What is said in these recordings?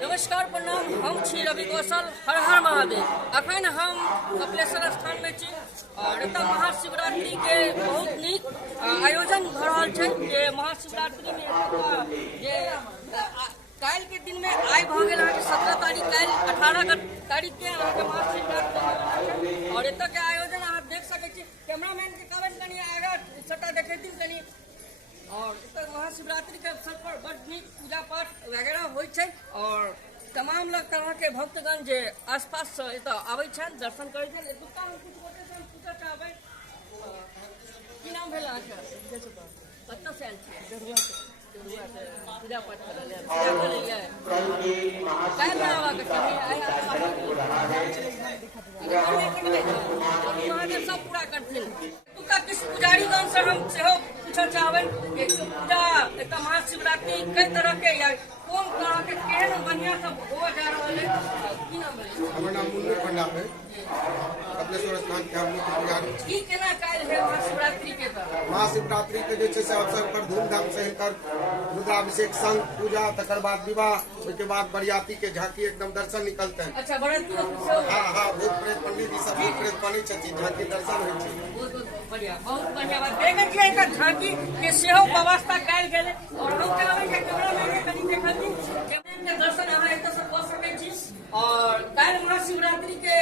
नमस्कार प्रणाम, हम छी रवि कौशल। हर हर महादेव। अखन हम कपिलेश्वर स्थान में छी और एतऽ महाशिवरात्रि के बहुत नीक आयोजन भ रहल छै। जे महाशिवरात्रि में जे काल्हि के दिन में आइ भ गेल 17 तारीख, काल्हि 18 तारीख के महाशिवरात्रि और एतऽ के आयोजन अहाँ देख सकै छी। कैमरामैन के कहबनि कनि आगाँ सटा देखेथिन कनि। और महाशिवरात्रि के अवसर पर बड़ नीक पूजा पाठ वगैरह होइ छै और तमाम लोग तरह के भक्तगण जे आसपास से एतऽ आबै छथि, दर्शन करै छथि। एतुका हम किछु गोटे से पूछऽ चाहबै, की नाम भेल अहाँके? कतऽ से आयल छियै? देरुआ से पूजा पाठ करऽ लेल काल्हि आबऽ के महादेव सब पूरा करथिन। एतुका किछु पुजारीगण से हम सेहो पूछऽ चाहबै कि पूजा एतऽ महाशिवरात्रि कई तरह के या कौन तरह के केहन बढ़िया सब हो जा रहल है? की नाम है? हमर नाम मुन्नू पंडा है। कपिलेश्वर स्थान के हम मुख्य पुजारी छी। की केना काल्हि है महाशिवरात्रि के? महाशिवरात्रि के जे छै से अवसर पर धूमधाम से हिनकर रुद्राभिषेक संग पूजा, तकर बाद विवाह, उसके बाद बरियाती के झांकी एकदम दर्शन निकलते हैं। अच्छा, बरियाती हाँ, भूत प्रेत पंडित जी सब भूत प्रेत बनै छथिन, झांकी दर्शन होइ छै। बहुत बढ़िया बात। देखै छियै एकर झांकी के सेहो व्यवस्था कयल गेलै और हम चाहबै कि कैमरामैन के कनि देखथिन। कैमरामैन के दर्शन अहाँ एतऽ से कऽ सकै छी और काल्हि महाशिवरात्रि के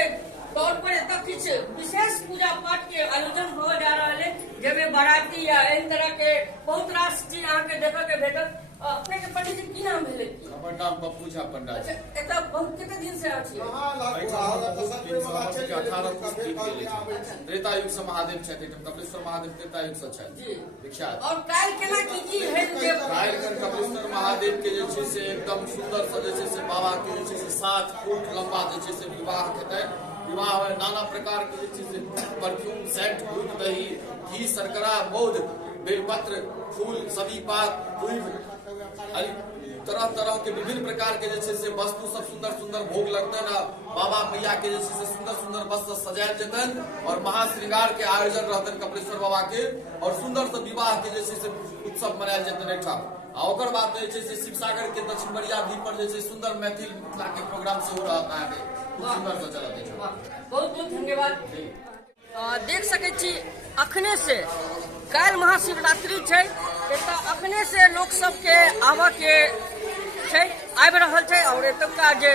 तौर पर एतऽ किछु विशेष पूजा पाठ के आयोजन हो जा रहल है, जाहिमे बाराती या एहन तरह के बहुत रास चीज अहाँके देखऽ के भेटत। अपने के पंडित जी की नाम भेलै? हमर नाम पप्पू झा पंडा छै। एतऽ बहुत कते दिन से अछि? 18 युग से महादेव छथि। कपिलेश्वर महादेव 13 युग से छथि विख्यात। और काल्हि केना की है जे काल्हि कपिलेश्वर महादेव के जे छै से एकदम सुंदर से जे छै से बाबा के जे छै से 7 फुट लंबा जे छै से विवाह हेतै। विवाह में नाना प्रकार के जे छै से परफ्यूम, सेंट, दूध, दही, घी, शर्करा, मौध, बेलपत्र, फूल, सभी पात, तरह तरह के विभिन्न प्रकार के जे छै से वस्तु सब सुंदर सुंदर भोग लगतन। बाबा मैया के जे छै से सुंदर सुंदर वस्त्र सजायल जेतन और महाश्रृंगार के आयोजन रहतन कपिलेश्वर बाबा के और सुंदर से विवाह के जे छै से उत्सव मनायल जेतन एहिठाम। आ ओकर बाद जे छै से शिवसागर के दक्षिण बरिया भी पर जे छै सुंदर मैथिल मिथिला के प्रोग्राम सेहो रहत अहाँके। सुंदर से चलत है। बहुत बहुत धन्यवाद। देख सकै छी अखने से काल्हि महाशिवरात्रि छै, एतऽ अखने से लोक सबके आबऽ के छै, आबि रहल छै और एतुका जे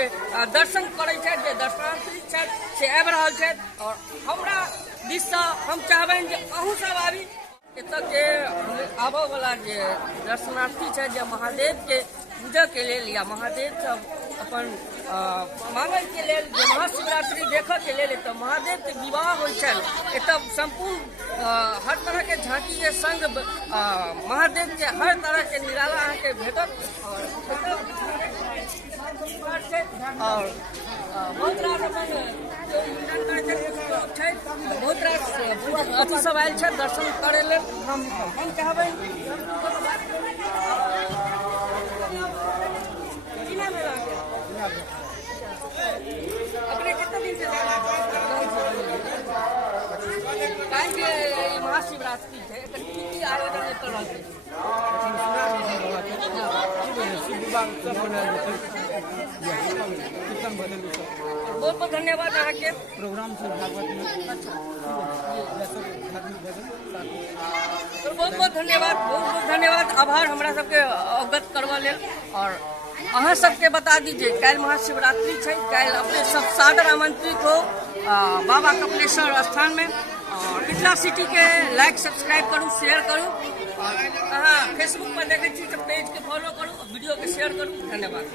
दर्शन करै छै, जे दर्शनार्थी छै से आबि रहल छै। और हमरा दिस से हम चाहबनि जे अहूँ सब आबी। एतऽ के आबऽ वाला जे दर्शनार्थी छै, जे महादेव के पूजा के लेल या महादेव सब अपन मांगल के लेल, जे महाशिवरात्रि देखऽ के लेल एतऽ महादेव के विवाह होइ छै। एतऽ संपूर्ण हर तरह के झांकी के संग महादेव के हर तरह के निराला अहाँके भेटत और बहुत रास अपन छै, बहुत रास अथी सब आयल छै दर्शन करे लेल। हम चाहबै अपने कितना दिन से काल्हि के महाशिवरात्रि छै, एकर की आयोजन कर रहल छै? बहुत बहुत धन्यवाद अहाँके प्रोग्राम से बहुत बहुत धन्यवाद आभार हमरा सबके अवगत करबा लेल। और अहाँ सबके बता दीजिए काल्हि महाशिवरात्रि छै, काल्हि अपने सब सादर आमंत्रित हो बाबा कपिलेश्वर स्थान में। और मिथिला सिटी के लाइक, सब्सक्राइब करूँ, शेयर करूँ और अहाँ फेसबुक पर देखै छी तो पेज के फॉलो करूँ, वीडियो के शेयर करूँ। धन्यवाद।